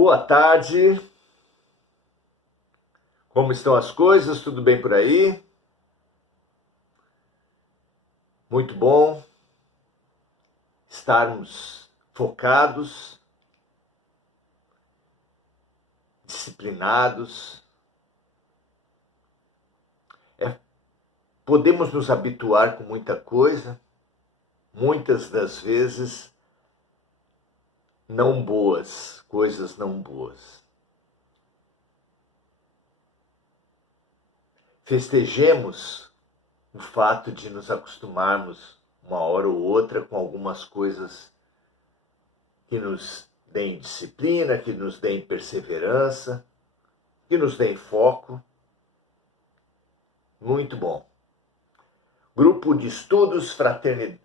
Boa tarde, como estão as coisas? Tudo bem por aí? Muito bom estarmos focados, disciplinados. Podemos nos habituar com muita coisa, muitas das vezes não boas, coisas não boas. Festejemos o fato de nos acostumarmos uma hora ou outra com algumas coisas que nos deem disciplina, que nos deem perseverança, que nos deem foco. Muito bom. Grupo de estudos, fraternidade,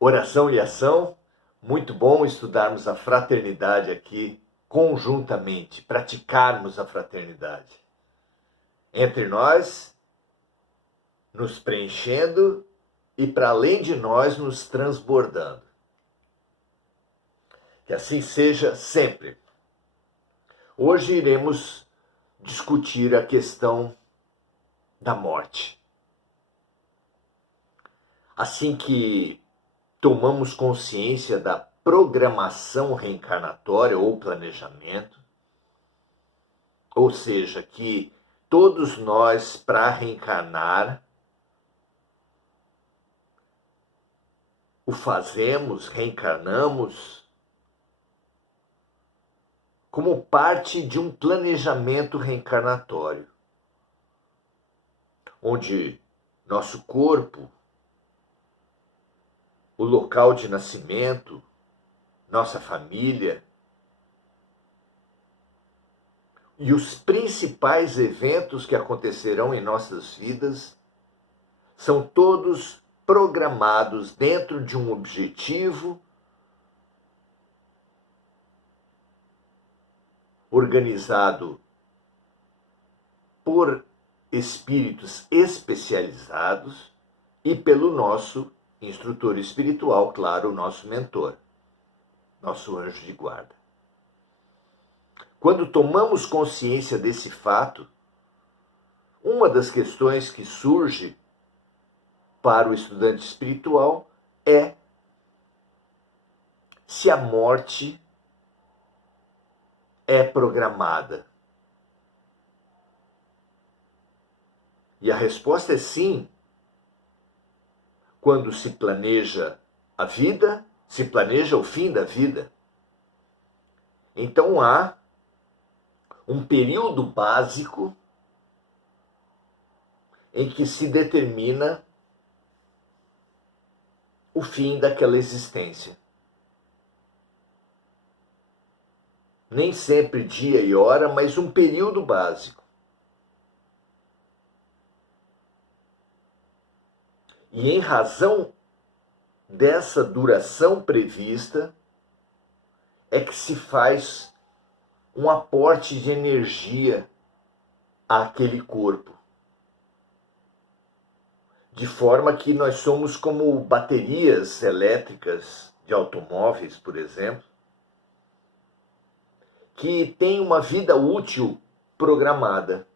oração e ação. Muito bom estudarmos a fraternidade aqui conjuntamente, praticarmos a fraternidade entre nós, nos preenchendo e para além de nós nos transbordando. Que assim seja sempre. Hoje iremos discutir a questão da morte. Assim que tomamos consciência da programação reencarnatória ou planejamento, ou seja, que todos nós, para reencarnar, o fazemos, reencarnamos, como parte de um planejamento reencarnatório, onde nosso corpo, o local de nascimento, nossa família e os principais eventos que acontecerão em nossas vidas são todos programados dentro de um objetivo, organizado por espíritos especializados e pelo nosso instrutor espiritual, claro, o nosso mentor, nosso anjo de guarda. Quando tomamos consciência desse fato, uma das questões que surge para o estudante espiritual é se a morte é programada. E a resposta é sim. Quando se planeja a vida, se planeja o fim da vida. Então há um período básico em que se determina o fim daquela existência. Nem sempre dia e hora, mas um período básico. E em razão dessa duração prevista, é que se faz um aporte de energia àquele corpo. De forma que nós somos como baterias elétricas de automóveis, por exemplo, que têm uma vida útil programada.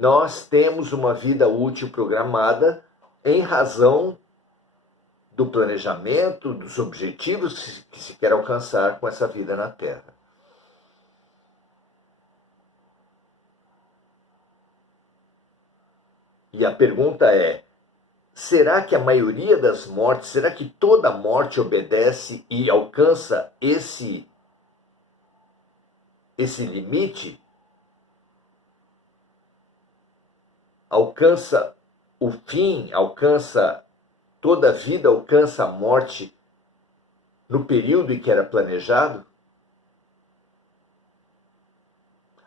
Nós temos uma vida útil programada em razão do planejamento, dos objetivos que se quer alcançar com essa vida na Terra. E a pergunta é, será que a maioria das mortes, será que toda morte obedece e alcança esse limite? Alcança o fim, toda a vida alcança a morte no período em que era planejado?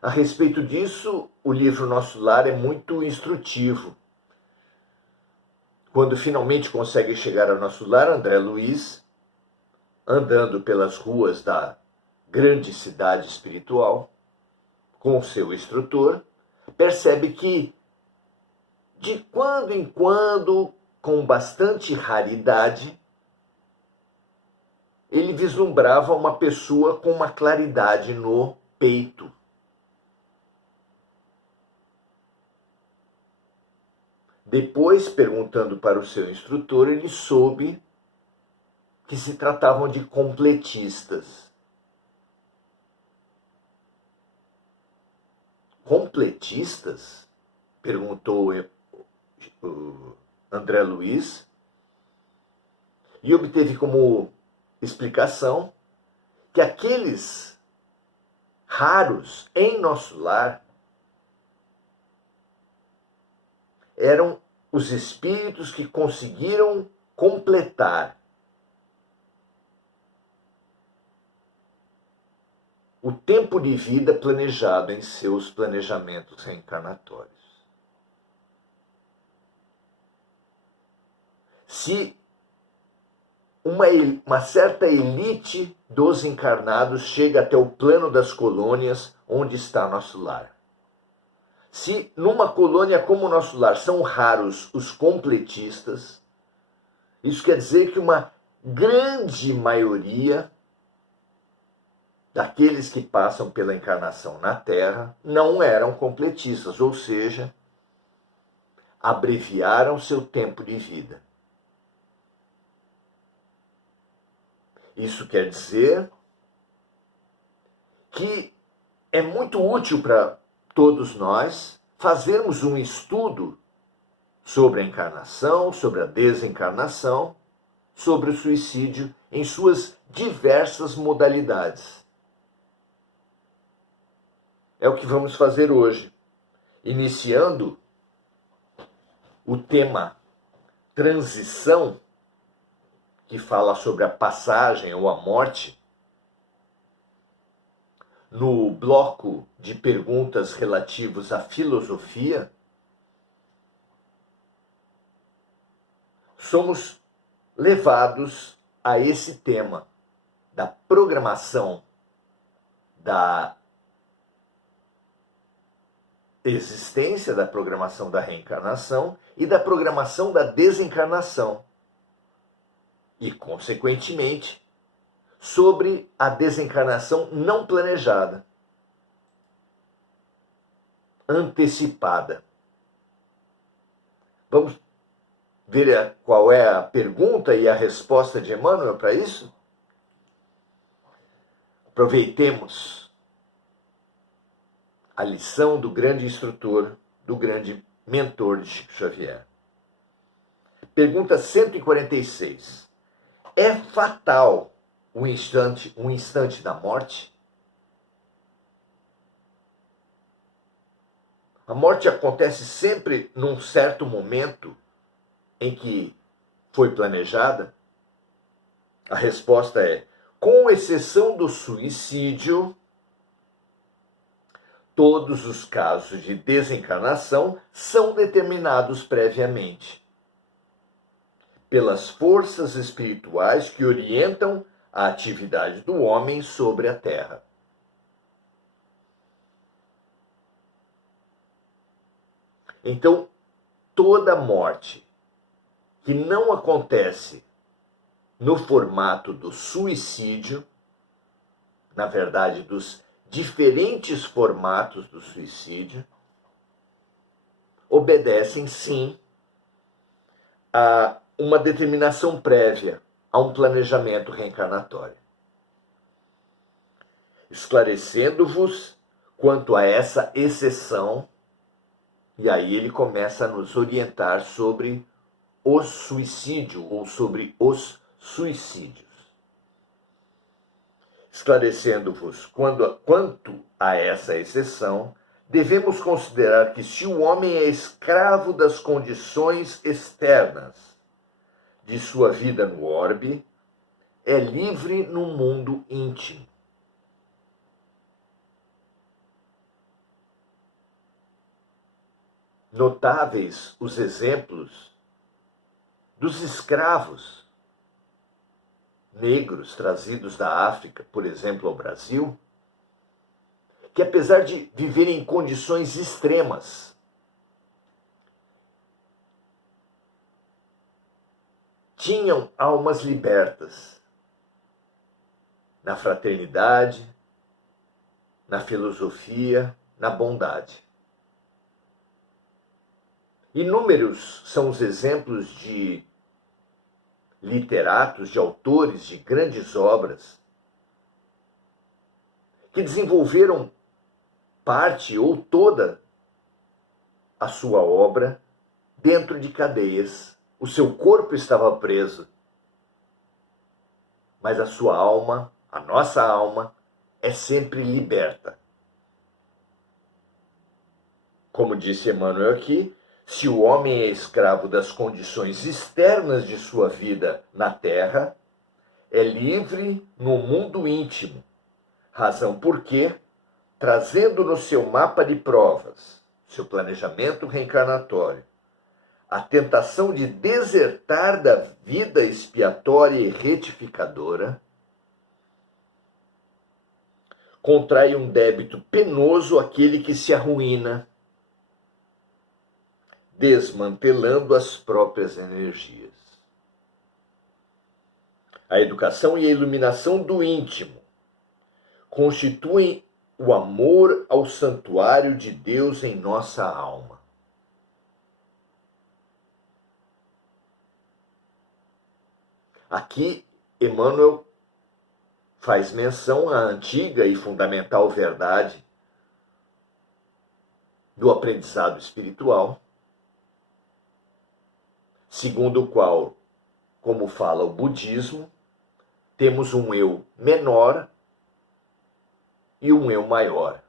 A respeito disso, o livro Nosso Lar é muito instrutivo. Quando finalmente consegue chegar ao nosso lar, André Luiz, andando pelas ruas da grande cidade espiritual, com seu instrutor, percebe que, de quando em quando, com bastante raridade, ele vislumbrava uma pessoa com uma claridade no peito. Depois, perguntando para o seu instrutor, ele soube que se tratavam de completistas. Completistas? Perguntou o André Luiz, e obteve como explicação que aqueles raros em nosso lar eram os espíritos que conseguiram completar o tempo de vida planejado em seus planejamentos reencarnatórios. Se uma certa elite dos encarnados chega até o plano das colônias onde está nosso lar. Se numa colônia como o nosso lar são raros os completistas, isso quer dizer que uma grande maioria daqueles que passam pela encarnação na Terra não eram completistas, ou seja, abreviaram seu tempo de vida. Isso quer dizer que é muito útil para todos nós fazermos um estudo sobre a encarnação, sobre a desencarnação, sobre o suicídio em suas diversas modalidades. É o que vamos fazer hoje, iniciando o tema transição, que fala sobre a passagem ou a morte. No bloco de perguntas relativos à filosofia, somos levados a esse tema da programação da existência, da programação da reencarnação e da programação da desencarnação. E, consequentemente, sobre a desencarnação não planejada, antecipada. Vamos ver qual é a pergunta e a resposta de Emmanuel para isso? Aproveitemos a lição do grande instrutor, do grande mentor de Chico Xavier. Pergunta 146. É fatal um instante da morte? A morte acontece sempre num certo momento em que foi planejada? A resposta é: com exceção do suicídio, todos os casos de desencarnação são determinados previamente pelas forças espirituais que orientam a atividade do homem sobre a terra. Então, toda morte que não acontece no formato do suicídio, na verdade, dos diferentes formatos do suicídio, obedecem sim a uma determinação prévia, a um planejamento reencarnatório. Esclarecendo-vos quanto a essa exceção, e aí ele começa a nos orientar sobre o suicídio ou sobre os suicídios. Esclarecendo-vos quanto a essa exceção, devemos considerar que se o homem é escravo das condições externas de sua vida no orbe, é livre no mundo íntimo. Notáveis os exemplos dos escravos negros trazidos da África, por exemplo, ao Brasil, que apesar de viverem em condições extremas, tinham almas libertas, na fraternidade, na filosofia, na bondade. Inúmeros são os exemplos de literatos, de autores de grandes obras que desenvolveram parte ou toda a sua obra dentro de cadeias. O seu corpo estava preso, mas a sua alma, a nossa alma, é sempre liberta. Como disse Emmanuel aqui, se o homem é escravo das condições externas de sua vida na Terra, é livre no mundo íntimo, razão porque, trazendo no seu mapa de provas, seu planejamento reencarnatório, a tentação de desertar da vida expiatória e retificadora, contrai um débito penoso aquele que se arruína, desmantelando as próprias energias. A educação e a iluminação do íntimo constituem o amor ao santuário de Deus em nossa alma. Aqui, Emmanuel faz menção à antiga e fundamental verdade do aprendizado espiritual, segundo o qual, como fala o budismo, temos um eu menor e um eu maior.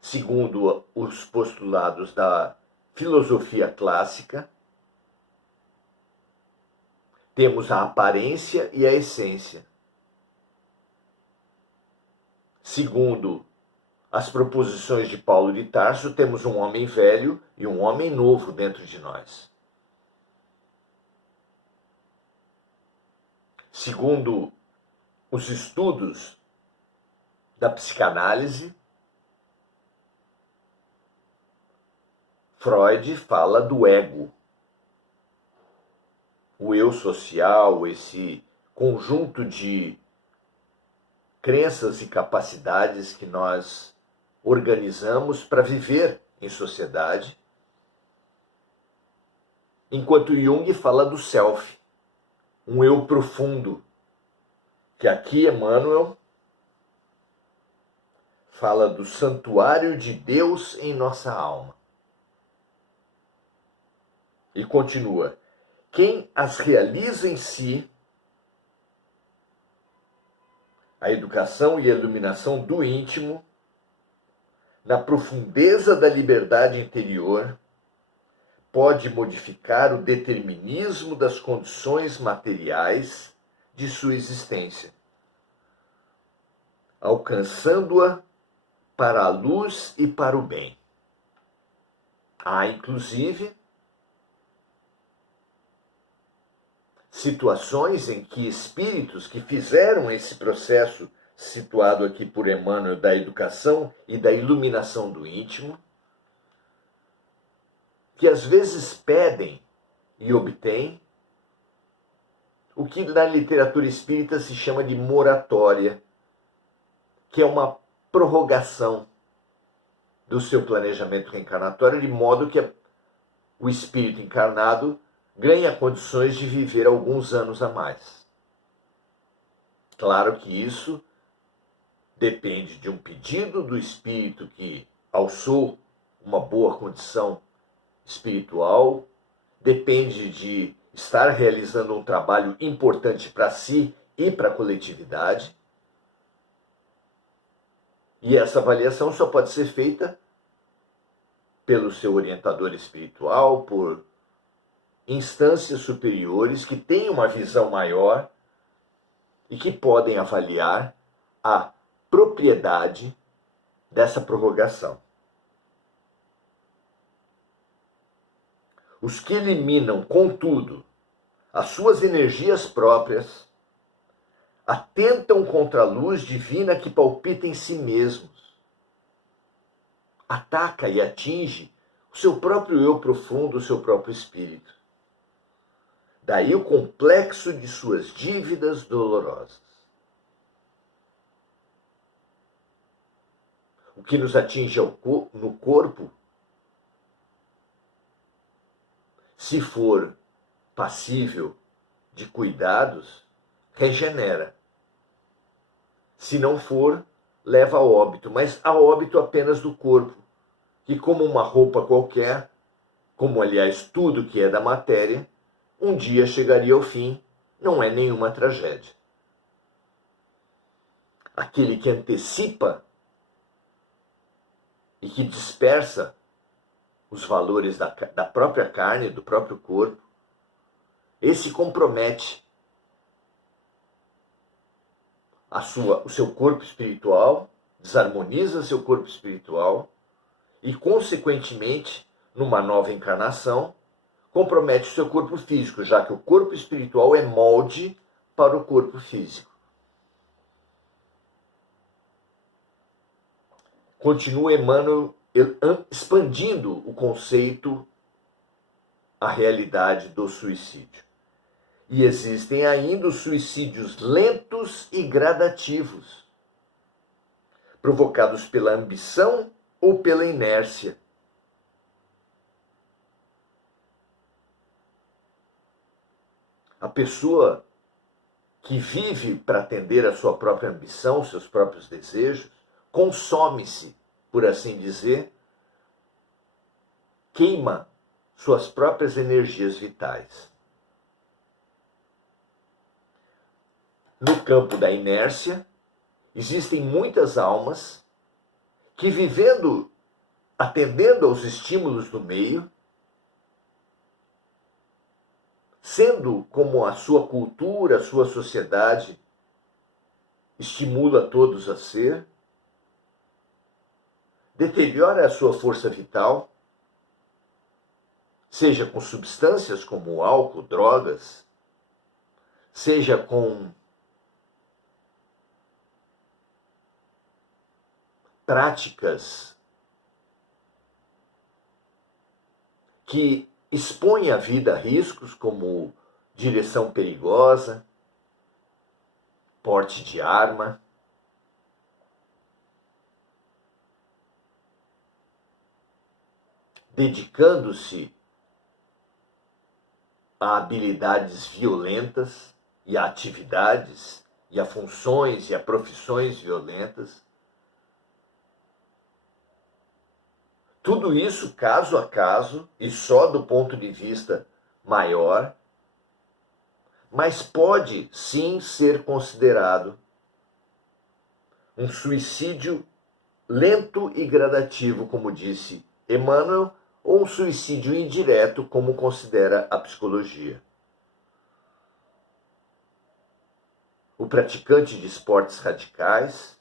Segundo os postulados da filosofia clássica, temos a aparência e a essência. Segundo as proposições de Paulo de Tarso, temos um homem velho e um homem novo dentro de nós. Segundo os estudos da psicanálise, Freud fala do ego, o eu social, esse conjunto de crenças e capacidades que nós organizamos para viver em sociedade, enquanto Jung fala do self, um eu profundo, que aqui Emmanuel fala do santuário de Deus em nossa alma. E continua: quem as realiza em si, a educação e a iluminação do íntimo, na profundeza da liberdade interior, pode modificar o determinismo das condições materiais de sua existência, alcançando-a para a luz e para o bem. Há, inclusive, situações em que espíritos que fizeram esse processo situado aqui por Emmanuel da educação e da iluminação do íntimo, que às vezes pedem e obtêm o que na literatura espírita se chama de moratória, que é uma prorrogação do seu planejamento reencarnatório, de modo que o espírito encarnado ganha condições de viver alguns anos a mais. Claro que isso depende de um pedido do espírito que alçou uma boa condição espiritual, depende de estar realizando um trabalho importante para si e para a coletividade. E essa avaliação só pode ser feita pelo seu orientador espiritual, por instâncias superiores que têm uma visão maior e que podem avaliar a propriedade dessa prorrogação. Os que eliminam, contudo, as suas energias próprias, atentam contra a luz divina que palpita em si mesmos. Ataca e atinge o seu próprio eu profundo, o seu próprio espírito. Daí o complexo de suas dívidas dolorosas. o que nos atinge no corpo, se for passível de cuidados, regenera. Se não for, leva a óbito, mas a óbito apenas do corpo, que como uma roupa qualquer, como aliás tudo que é da matéria, um dia chegaria ao fim, não é nenhuma tragédia. Aquele que antecipa e que dispersa os valores da própria carne, do próprio corpo, esse compromete o seu corpo espiritual, desarmoniza seu corpo espiritual e, consequentemente, numa nova encarnação, compromete o seu corpo físico, já que o corpo espiritual é molde para o corpo físico. Continua Emmanuel expandindo o conceito, a realidade do suicídio. E existem ainda os suicídios lentos e gradativos, provocados pela ambição ou pela inércia. A pessoa que vive para atender a sua própria ambição, seus próprios desejos, consome-se, por assim dizer, queima suas próprias energias vitais. No campo da inércia, existem muitas almas que, vivendo, atendendo aos estímulos do meio, sendo como a sua cultura, a sua sociedade estimula todos a ser, deteriora a sua força vital, seja com substâncias como álcool, drogas, seja com práticas que expõem a vida a riscos, como direção perigosa, porte de arma, dedicando-se a habilidades violentas e a atividades e a funções e a profissões violentas. Tudo isso caso a caso e só do ponto de vista maior, mas pode sim ser considerado um suicídio lento e gradativo, como disse Emmanuel, ou um suicídio indireto, como considera a psicologia. O praticante de esportes radicais,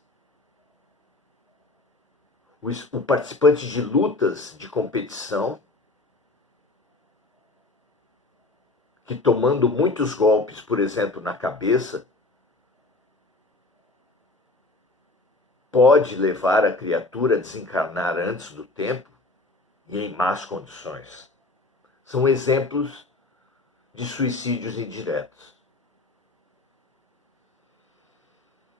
o participante de lutas de competição, que tomando muitos golpes, por exemplo, na cabeça, pode levar a criatura a desencarnar antes do tempo e em más condições. São exemplos de suicídios indiretos.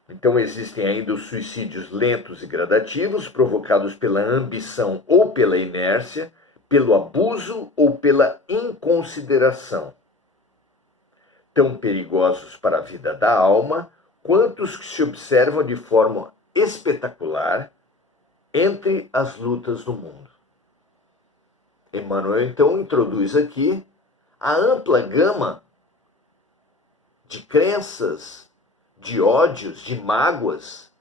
Então existem ainda os suicídios lentos e gradativos, provocados pela ambição ou pela inércia, pelo abuso ou pela inconsideração, tão perigosos para a vida da alma quanto os que se observam de forma espetacular entre as lutas do mundo. Emmanuel então introduz aqui a ampla gama de crenças, de ódios, de mágoas,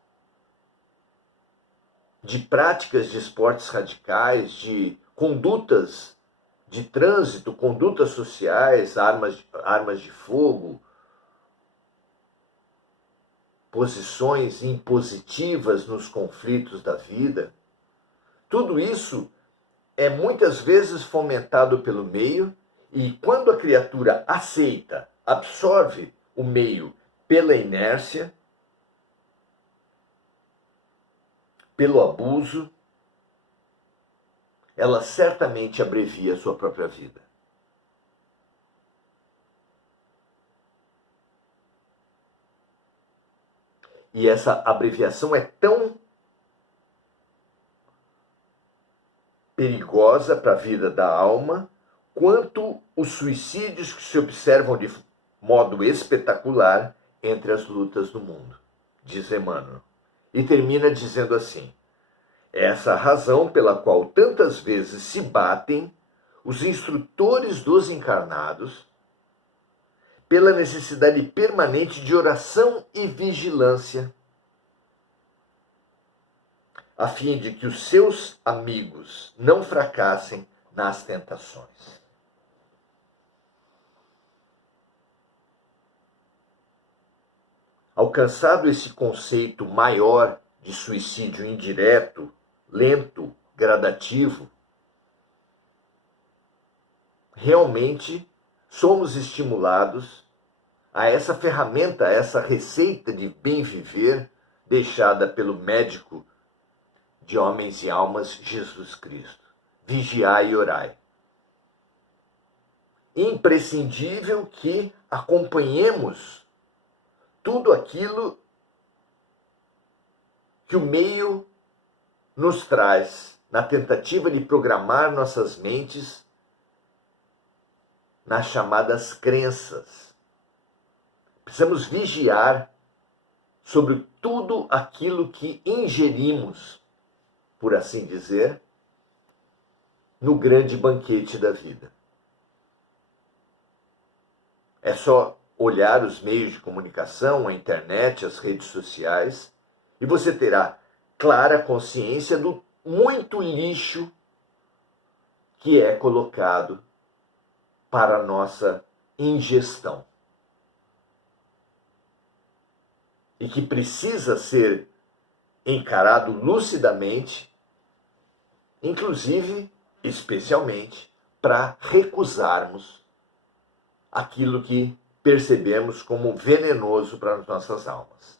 de práticas de esportes radicais, de condutas de trânsito, condutas sociais, armas de fogo, posições impositivas nos conflitos da vida. Tudo isso é muitas vezes fomentado pelo meio, e quando a criatura aceita, absorve o meio pela inércia, pelo abuso, ela certamente abrevia a sua própria vida. E essa abreviação é tão perigosa para a vida da alma, quanto os suicídios que se observam de modo espetacular entre as lutas do mundo, diz Emmanuel. E termina dizendo assim: é essa a razão pela qual tantas vezes se batem os instrutores dos encarnados pela necessidade permanente de oração e vigilância, a fim de que os seus amigos não fracassem nas tentações. Alcançado esse conceito maior de suicídio indireto, lento, gradativo, realmente somos estimulados a essa ferramenta, a essa receita de bem viver deixada pelo médico de homens e almas, Jesus Cristo. Vigiai e orai. Imprescindível que acompanhemos tudo aquilo que o meio nos traz na tentativa de programar nossas mentes nas chamadas crenças. Precisamos vigiar sobre tudo aquilo que ingerimos, por assim dizer, no grande banquete da vida. É só olhar os meios de comunicação, a internet, as redes sociais, e você terá clara consciência do muito lixo que é colocado para a nossa ingestão. E que precisa ser encarado lucidamente, inclusive, especialmente, para recusarmos aquilo que percebemos como venenoso para as nossas almas.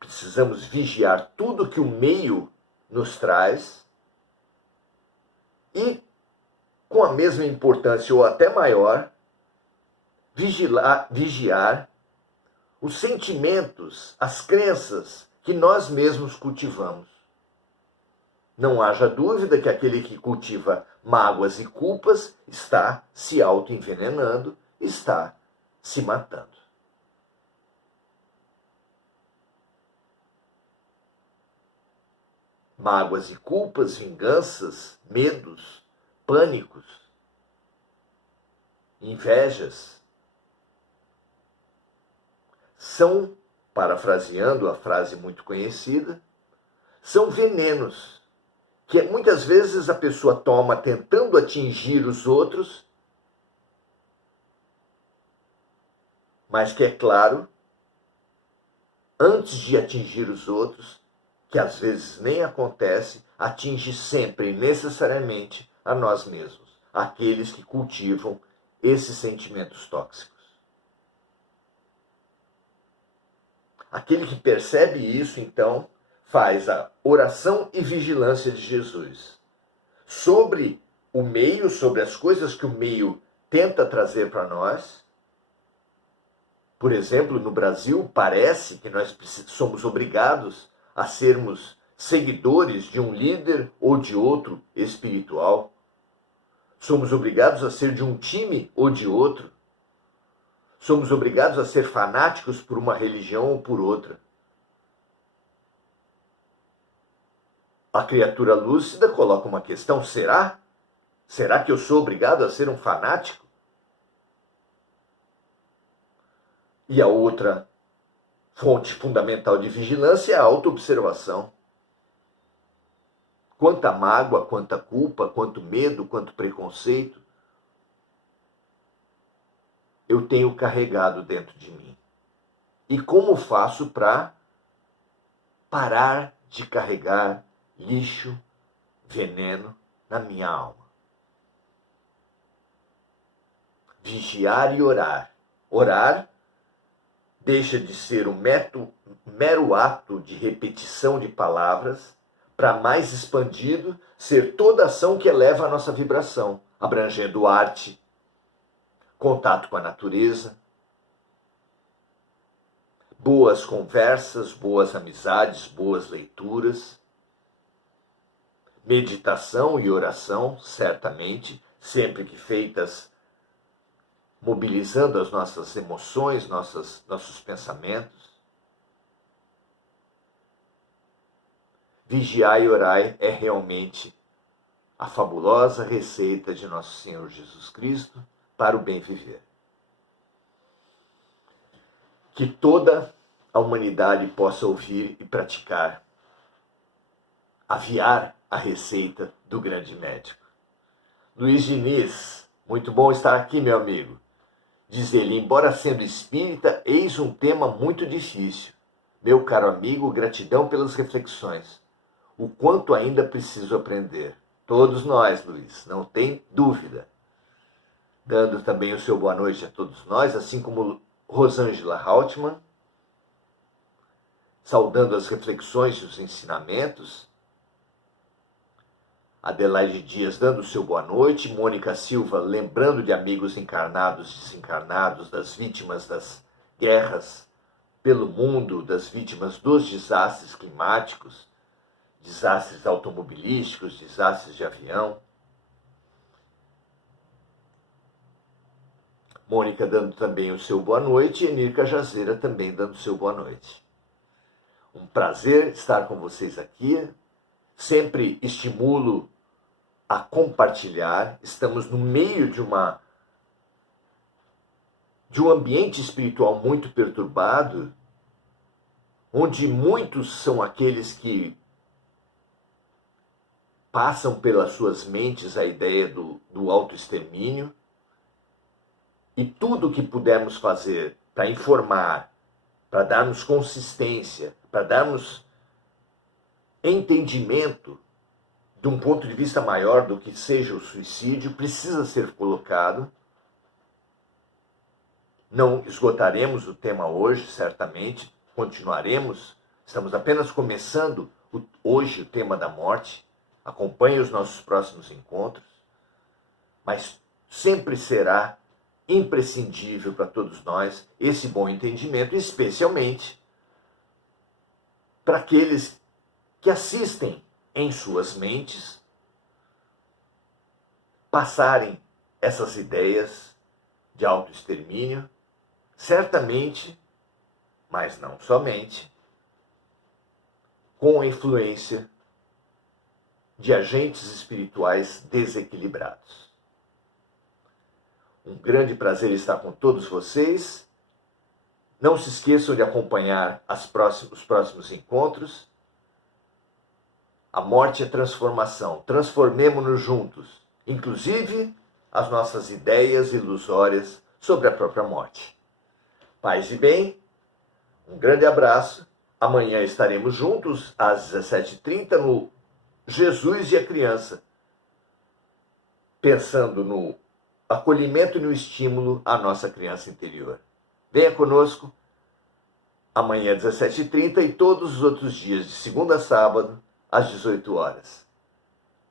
Precisamos vigiar tudo que o meio nos traz e, com a mesma importância ou até maior, vigiar os sentimentos, as crenças que nós mesmos cultivamos. Não haja dúvida que aquele que cultiva mágoas e culpas está se auto-envenenando, está se matando. Mágoas e culpas, vinganças, medos, pânicos, invejas, são, parafraseando a frase muito conhecida, são venenos que muitas vezes a pessoa toma tentando atingir os outros, mas que, é claro, antes de atingir os outros, que às vezes nem acontece, atinge sempre, necessariamente, a nós mesmos, aqueles que cultivam esses sentimentos tóxicos. Aquele que percebe isso, então, faz a oração e vigilância de Jesus sobre o meio, sobre as coisas que o meio tenta trazer para nós. Por exemplo, no Brasil, parece que nós somos obrigados a sermos seguidores de um líder ou de outro espiritual. Somos obrigados a ser de um time ou de outro. Somos obrigados a ser fanáticos por uma religião ou por outra. A criatura lúcida coloca uma questão: será? Será que eu sou obrigado a ser um fanático? E a outra fonte fundamental de vigilância é a autoobservação. Quanta mágoa, quanta culpa, quanto medo, quanto preconceito eu tenho carregado dentro de mim. E como faço para parar de carregar lixo, veneno na minha alma? Vigiar e orar. Orar deixa de ser um mero ato de repetição de palavras para, mais expandido, ser toda ação que eleva a nossa vibração, abrangendo arte, contato com a natureza, boas conversas, boas amizades, boas leituras, meditação e oração, certamente, sempre que feitas mobilizando as nossas emoções, nossos pensamentos. Vigiai e orai é realmente a fabulosa receita de nosso Senhor Jesus Cristo para o bem viver. Que toda a humanidade possa ouvir e praticar, aviar a receita do grande médico. Luiz Diniz, muito bom estar aqui, meu amigo. Diz ele, embora sendo espírita, eis um tema muito difícil. Meu caro amigo, gratidão pelas reflexões. O quanto ainda preciso aprender. Todos nós, Luiz, não tem dúvida. Dando também o seu boa noite a todos nós, assim como Rosângela Haltman, saudando as reflexões e os ensinamentos. Adelaide Dias dando o seu boa noite, Mônica Silva lembrando de amigos encarnados e desencarnados, das vítimas das guerras pelo mundo, das vítimas dos desastres climáticos, desastres automobilísticos, desastres de avião. Mônica dando também o seu boa noite e Enirka Jazeira também dando o seu boa noite. Um prazer estar com vocês aqui. Sempre estimulo a compartilhar. Estamos no meio de um ambiente espiritual muito perturbado, onde muitos são aqueles que passam pelas suas mentes a ideia do autoextermínio, e tudo o que pudermos fazer para informar, para darmos consistência, para darmos entendimento de um ponto de vista maior do que seja o suicídio, precisa ser colocado. Não esgotaremos o tema hoje, certamente, continuaremos. Estamos apenas começando hoje o tema da morte. Acompanhe os nossos próximos encontros. Mas sempre será imprescindível para todos nós esse bom entendimento, especialmente para aqueles que assistem em suas mentes passarem essas ideias de autoextermínio, certamente, mas não somente, com a influência de agentes espirituais desequilibrados. Um grande prazer estar com todos vocês. Não se esqueçam de acompanhar os próximos encontros. A morte é transformação. Transformemo-nos juntos, inclusive as nossas ideias ilusórias sobre a própria morte. Paz e bem, um grande abraço. Amanhã estaremos juntos às 17h30 no Jesus e a Criança, pensando no acolhimento e no estímulo à nossa criança interior. Venha conosco amanhã às 17h30 e todos os outros dias, de segunda a sábado, às 18 horas.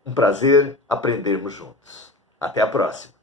Um prazer aprendermos juntos. Até a próxima.